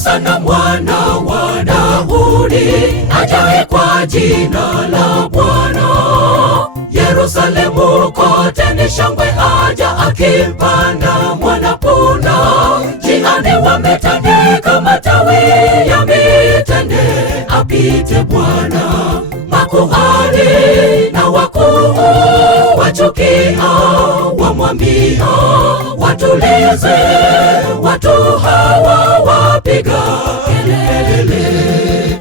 Hosana mwana wa Daudi, ajaye kwa jina la Bwana. Yerusalemu kote ni shangwe, aja akimpanda mwana-punda. Njiani wametandika matawi ya mitende, apite Bwana. Makuhani na wakuu wachukia, wamwambia watulize, watu hawa wapiga kelele.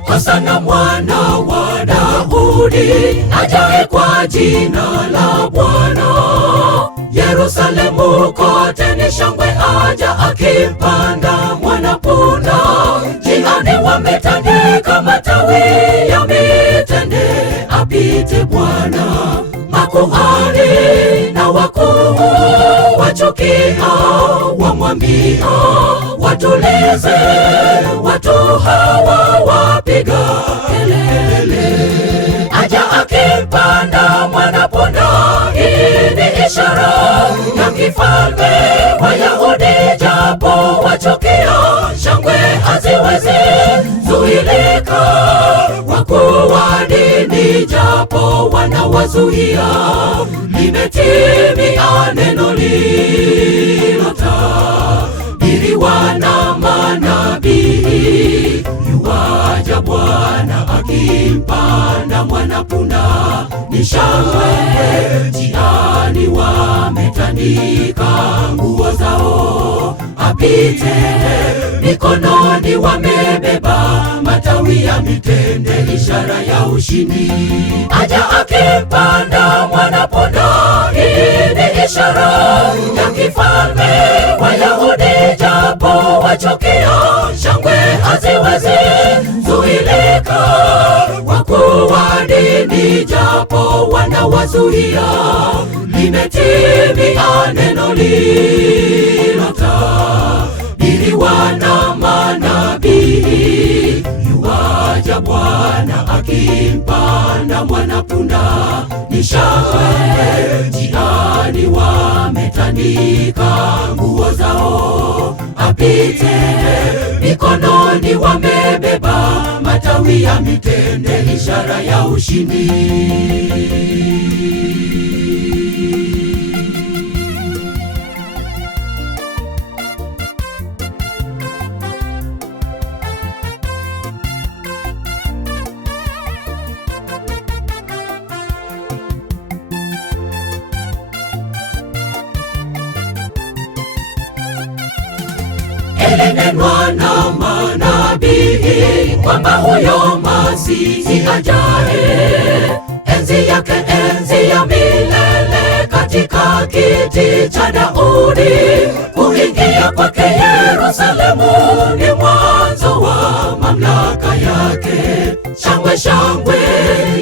Hosana mwana wa Daudi, ajaye kwa jina la Bwana. Yerusalemu kote ni shangwe, aja akimpanda mwana-punda. Njiani wametandika matawi ya mitende, apite Bwana. Makuhani na wakuu wachukia, wamwambia watulize, watu hawa wapiga kelele. Aja akimpanda mwana-punda, hii ni ishara ya kifalme. Wayahudi japo wachukia, shangwe haziwezi zuilika. Wakuu wa dini japo wanawazuia, limetimia neno lililotabiriwa na manabii. Yuaja Bwana akimpanda mwana-punda, ni shangwe njiani, wametandika nguo zao, apite. Mikononi wamebeba matawi ya mitende, ishara ya ushindi. Aja akimpanda mwana-punda, hii ni ishara ya kifalme. Wayahudi japo wachukia, shangwe haziwezi zuilika. Wakuu wa dini japo wanawazuia, limetimia neno lililotabiriwa na manabii. Yuaja Bwana akimpanda mwana-punda, ni shangwe njiani, wametandika nguo zao, apite. Mikononi wamebeba matawi ya mitende, ishara ya ushindi. Ilinenwa na manabii kwamba huyo Masihi ajaye, enzi yake enzi ya milele, katika kiti cha Daudi. Kuingia kwake Yerusalemu ni mwanzo wa mamlaka yake. Shangwe shangwe,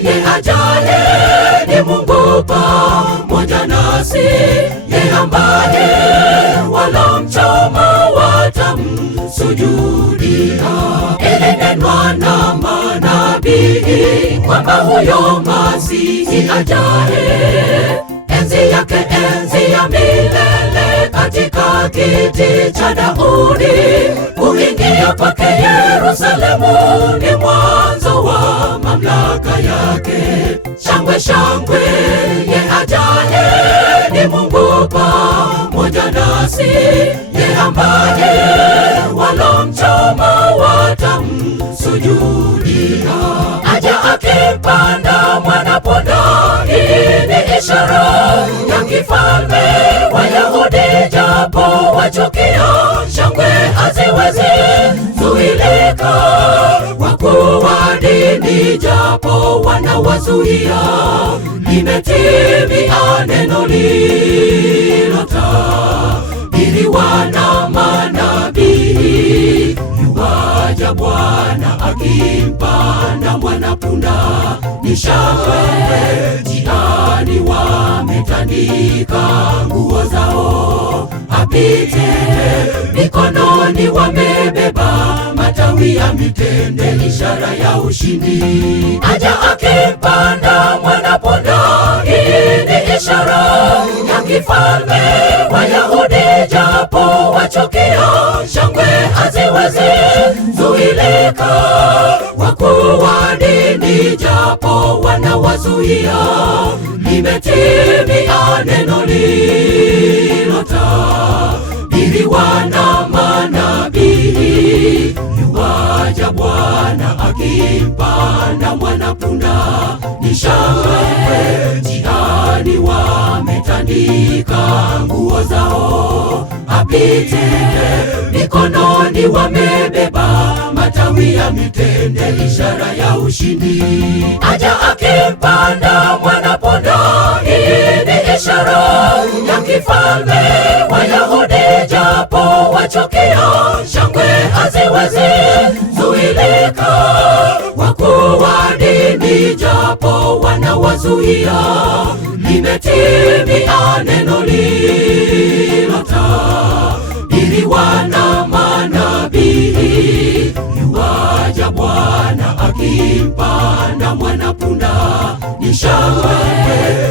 ye ajaye ni Mungu pamoja nasi, ye ambaye walomchoma watamsujudia. Ilinenwa na manabii kwamba huyo Masihi ajaye, enzi yake enzi ya milele, katika kiti cha Daudi. Kuingia kwake Yerusalemu ni mwanzo wa mamlaka yake. Shangwe shangwe, ye ajaye ni Mungu pamoja nasi, ye ambaye walomchoma watamsujudia. Aja akimpanda mwana-punda, hii ni ishara ya kifalme. Wayahudi japo wachukia, shangwe haziwezi zuilika. Wakuu wa dini japo wanawazuia, limetimia neno lililotabiriwa na manabii. Yuaja Bwana akimpanda mwana-punda, ni shangwe njiani, wametandika nguo zao, apite. Mikononi wamebeba matawi ya mitende, ishara ya ushindi. Aja akimpanda mwana-punda, hii ni ishara ya kifalme. Wayahudi japo wachukia, shangwe haziwezi zuilika. Wakuu wa dini japo wanawazuia, limetimia neno lililotabiriwa na manabii. Yuaja Bwana akimpanda mwanapunda, ni shangwe njiani, wametandika nguo zao apite. Mikononi wamebeba matawi ya mitende, ishara ya ushindi. Aja akimpanda mwanapunda, hii ni ishara ya kifalme. Wayahudi japo wachukia, shangwe haziwezi zuilika. Wakuu wa dini japo wanawazuia, limetimia neno lililotabiriwa na manabii. Yuaja Bwana akimpanda mwanapunda, ni shangwe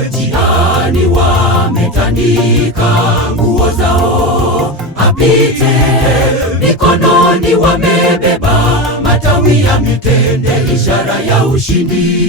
njiani, wametandika nguo zao apite. Mikononi wamebeba matawi ya mitende, ishara ya ushindi.